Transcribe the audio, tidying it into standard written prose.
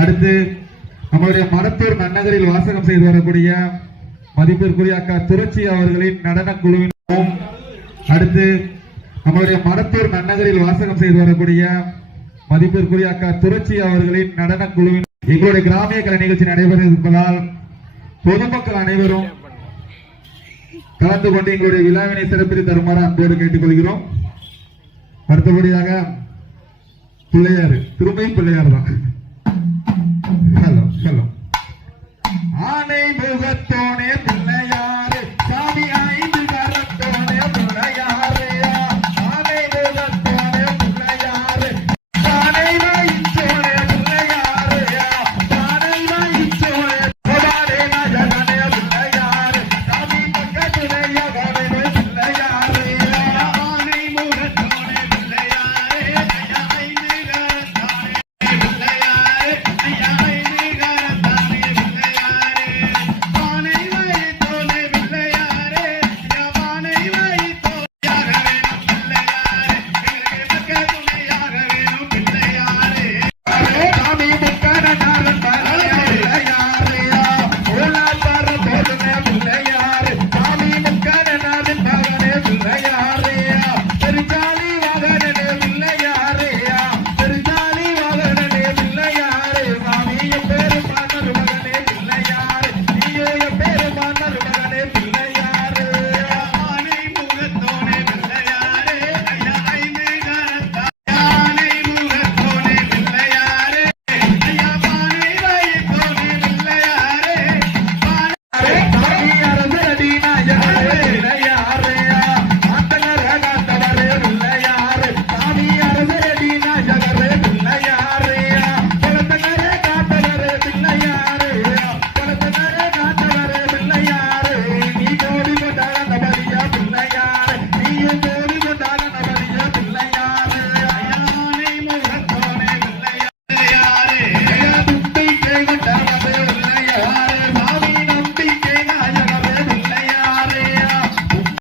அடுத்து நம்முடைய மடத்தூர் நன்னகரில் வாசகம் செய்து வரக்கூடிய மதிப்பிற்குரிய அக்கா துரட்சி அவர்களின் நடன குழுவின் அடுத்து நம்முடைய மடத்தூர் நன்னகரில் வாசகம் செய்து வரக்கூடிய மதிப்பிற்குரிய அக்கா துரட்சி அவர்களின் நடன குழுவின் எங்களுடைய கிராமிய கலை நிகழ்ச்சி நடைபெற இருப்பதால் பொதுமக்கள் அனைவரும் கலந்து கொண்டு எங்களுடைய விழாவினை சிறப்பித்து தருமாறு அன்போடு கேட்டுக்கொள்கிறோம். அடுத்தபடியாக பிள்ளையார் திரும்பவும் பிள்ளையார் தான்.